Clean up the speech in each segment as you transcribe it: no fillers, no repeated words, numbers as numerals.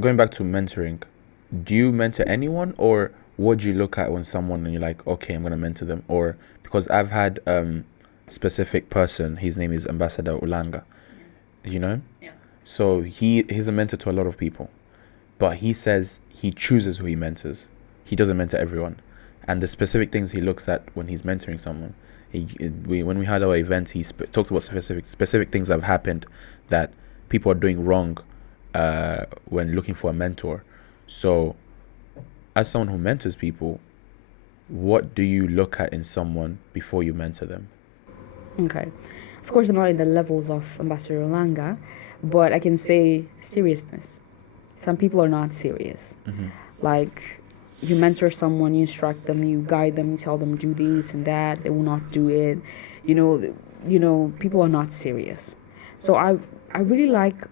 Going back to mentoring, do you mentor anyone, or what do you look at when someone and you're like, okay, I'm gonna mentor them? Or because I've had specific person, his name is Ambassador Ulanga. You know him? Yeah. So he's a mentor to a lot of people, but he says he chooses who he mentors. He doesn't mentor everyone, and the specific things he looks at when he's mentoring someone. When we had our event, he talked about specific things that have happened that people are doing wrong when looking for a mentor. So, as someone who mentors people, what do you look at in someone before you mentor them? Okay. Of course, I'm not in the levels of Ambassador Olanga, but I can say seriousness. Some people are not serious. Mm-hmm. Like, you mentor someone, you instruct them, you guide them, you tell them do this and that, they will not do it. People are not serious. So I really like,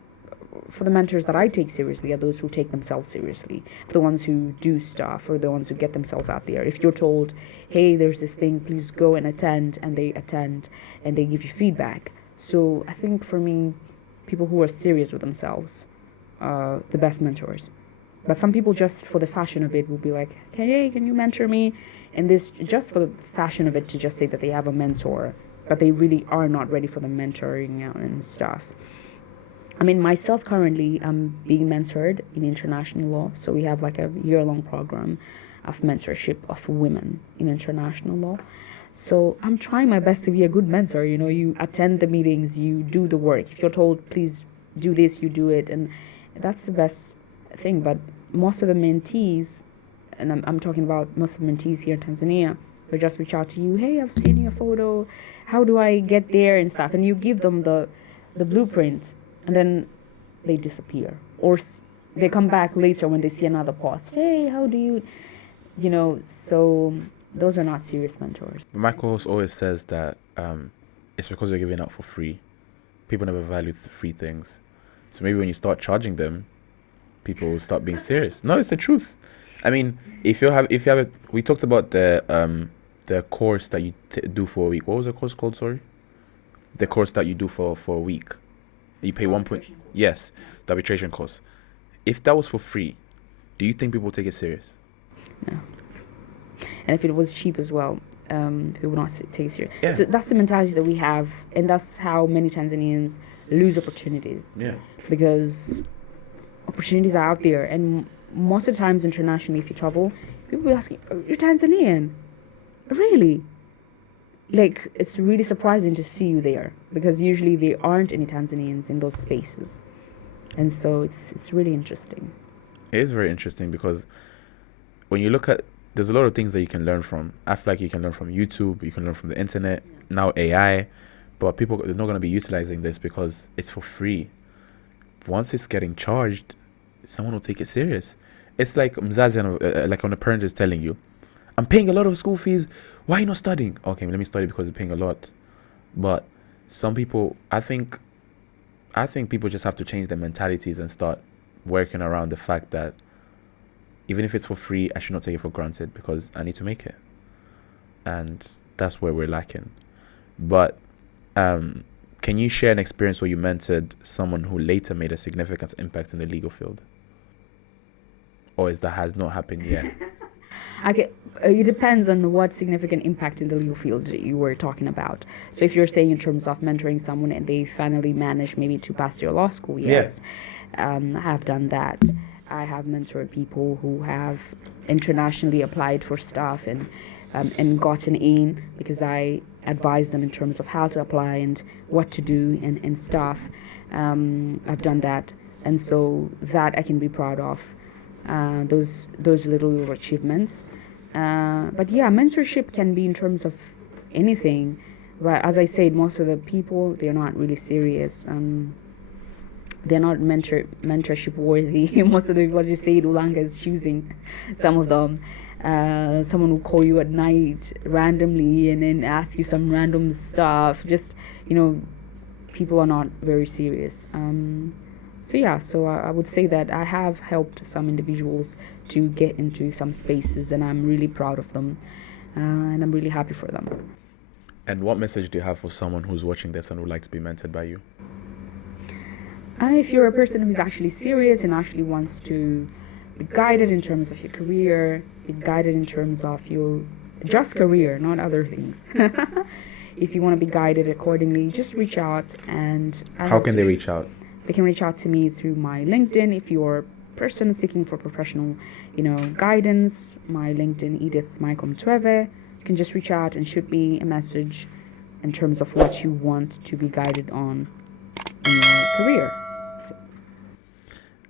for the mentors that I take seriously are those who take themselves seriously, for the ones who do stuff, or the ones who get themselves out there. If you're told, hey, there's this thing, please go and they attend and they give you feedback. So I think for me, people who are serious with themselves are the best mentors. But some people, just for the fashion of it, will be like, hey, can you mentor me? And this, just for the fashion of it, to just say that they have a mentor, but they really are not ready for the mentoring and stuff. I mean, myself currently, I'm being mentored in international law. So we have like a year-long program of mentorship of women in international law. So I'm trying my best to be a good mentor. You attend the meetings, you do the work. If you're told, please do this, you do it. And that's the best thing. But most of the mentees, and I'm talking about most of the mentees here in Tanzania, they just reach out to you, hey, I've seen your photo. How do I get there and stuff? And you give them the blueprint, and then they disappear, or they come back later when they see another post, hey, how do so those are not serious mentors. My co-host always says that it's because you're giving out for free. People never value the free things. So maybe when you start charging them, people will start being serious. No, it's the truth. I mean, we talked about the course that you do for a week. What was the course called? Sorry, the course that you do for a week. You pay 1 point. Yes, the arbitration course. If that was for free, do you think people would take it serious? No. And if it was cheap as well, we would not take it serious. Yeah. So that's the mentality that we have, and that's how many Tanzanians lose opportunities. Yeah. Because opportunities are out there, and most of the times internationally, if you travel, people will ask you, you're Tanzanian? Really? Like, it's really surprising to see you there, because usually there aren't any Tanzanians in those spaces. And so it's really interesting. It is very interesting because when you look at, there's a lot of things that you can learn from. I feel like you can learn from YouTube, you can learn from the internet, now AI, but people are not going to be utilizing this because it's for free. Once it's getting charged, someone will take it serious. It's like Mzazi, like when a parent is telling you, I'm paying a lot of school fees, why are you not studying? Okay, let me study because you're paying a lot. But some people, I think people just have to change their mentalities and start working around the fact that even if it's for free, I should not take it for granted because I need to make it. And that's where we're lacking. But can you share an experience where you mentored someone who later made a significant impact in the legal field? Or is that has not happened yet? It depends on what significant impact in the legal field you were talking about. So if you're saying in terms of mentoring someone and they finally manage maybe to pass their law school, yes, I have done that. I have mentored people who have internationally applied for stuff and gotten in, because I advise them in terms of how to apply and what to do and stuff. I've done that, and so that I can be proud of. Those little achievements. But yeah, mentorship can be in terms of anything. But as I said, most of the people, they're not really serious. They're not mentorship worthy. Most of the people, as you said, Ulanga is choosing some of them. Someone will call you at night randomly and then ask you some random stuff. Just, people are not very serious. So I would say that I have helped some individuals to get into some spaces, and I'm really proud of them, and I'm really happy for them. And what message do you have for someone who's watching this and would like to be mentored by you? If you're a person who's actually serious and actually wants to be guided in terms of your career, be guided in terms of your just career, not other things. If you want to be guided accordingly, just reach out. And How can they reach out? They can reach out to me through my LinkedIn. If you're a person seeking for professional, guidance, my LinkedIn, Edith Mtweve. You can just reach out and shoot me a message in terms of what you want to be guided on in your career. So.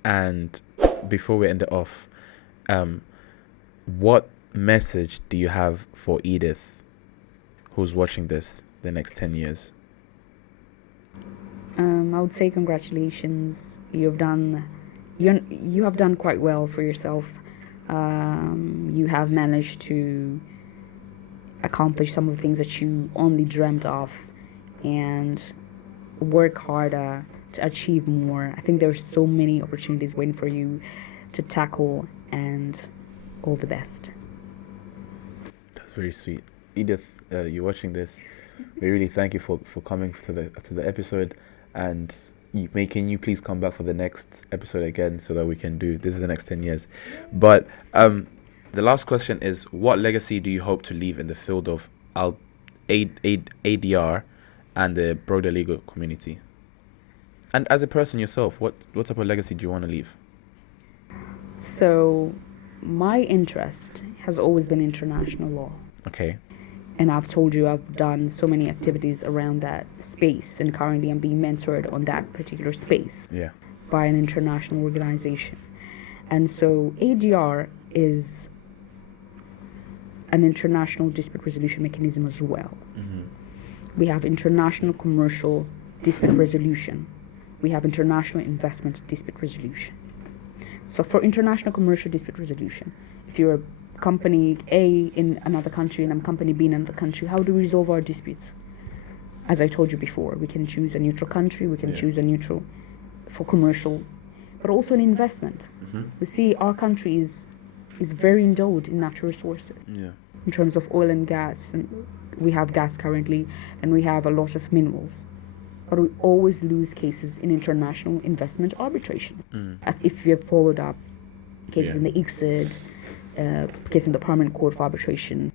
And before we end it off, what message do you have for Edith, who's watching this the next 10 years? I would say congratulations. You have done quite well for yourself. You have managed to accomplish some of the things that you only dreamt of, and work harder to achieve more. I think there's so many opportunities waiting for you to tackle, and all the best. That's very sweet. Edith, you're watching this. We really thank you for coming to the episode, and can you please come back for the next episode again so that we can do this is the next 10 years. But the last question is, what legacy do you hope to leave in the field of ADR and the broader legal community? And as a person yourself, what type of legacy do you want to leave? So my interest has always been international law. Okay. And I've told you I've done so many activities around that space, and currently I'm being mentored on that particular space by an international organization. And so ADR is an international dispute resolution mechanism as well. Mm-hmm. We have international commercial dispute resolution. We have international investment dispute resolution. So for international commercial dispute resolution, if you're a company A in another country and I'm company B in another country, how do we resolve our disputes? As I told you before, we can choose a neutral country, we can choose a neutral for commercial, but also an investment. Mm-hmm. We see our country is very endowed in natural resources. Yeah. In terms of oil and gas, and we have gas currently, and we have a lot of minerals. But we always lose cases in international investment arbitrations. If we have followed up cases in the ICSID, case in the Permanent Court for Arbitration,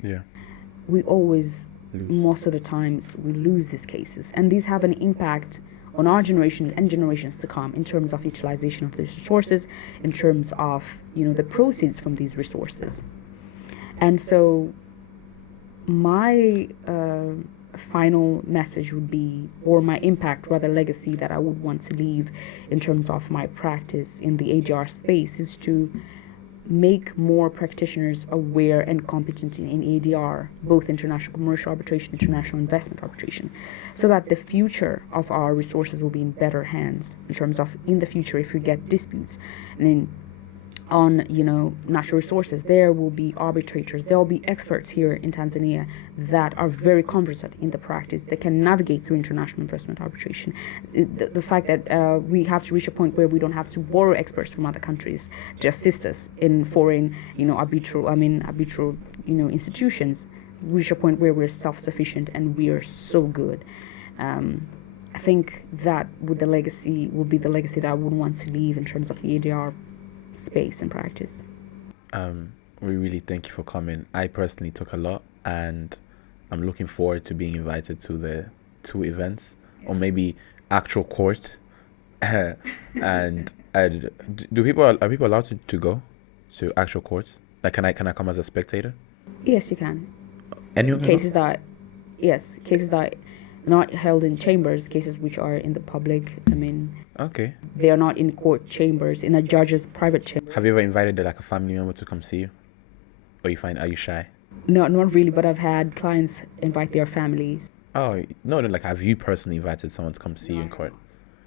we always, most of the times, we lose these cases. And these have an impact on our generation and generations to come in terms of utilization of these resources, in terms of, the proceeds from these resources. And so my final message would be, or my impact, rather legacy that I would want to leave in terms of my practice in the ADR space, is to make more practitioners aware and competent in ADR, both international commercial arbitration, international investment arbitration, so that the future of our resources will be in better hands in terms of, in the future, if we get disputes on natural resources, there will be arbitrators, there will be experts here in Tanzania that are very conversant in the practice, that can navigate through international investment arbitration. The fact that we have to reach a point where we don't have to borrow experts from other countries to assist us in foreign arbitral institutions, reach a point where we're self-sufficient and we are so good. I think that will be the legacy that I would want to leave in terms of the ADR space and practice. We really thank you for coming. I personally took a lot, and I'm looking forward to being invited to the 2 events, or maybe actual court. And are people allowed to go to actual courts? Like, can I come as a spectator? Yes, you can. Anyone? Cases that are not held in chambers, cases which are in the public. Okay. They are not in court chambers, in a judge's private chamber. Have you ever invited a family member to come see you? Or are you shy? No, not really, but I've had clients invite their families. Oh, no, like, have you personally invited someone to come see you in court?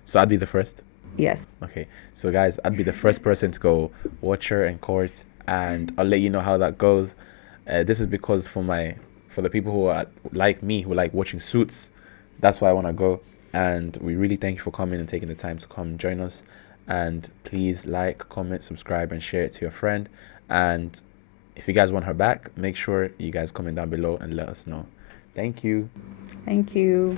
So I'd be the first? Yes. Okay, so guys, I'd be the first person to go watch her in court, and I'll let you know how that goes. This is because for the people who are like me, who like watching Suits, that's why I want to go. And we really thank you for coming and taking the time to come join us. And please like, comment, subscribe, and share it to your friend. And if you guys want her back, make sure you guys comment down below and let us know. Thank you. Thank you.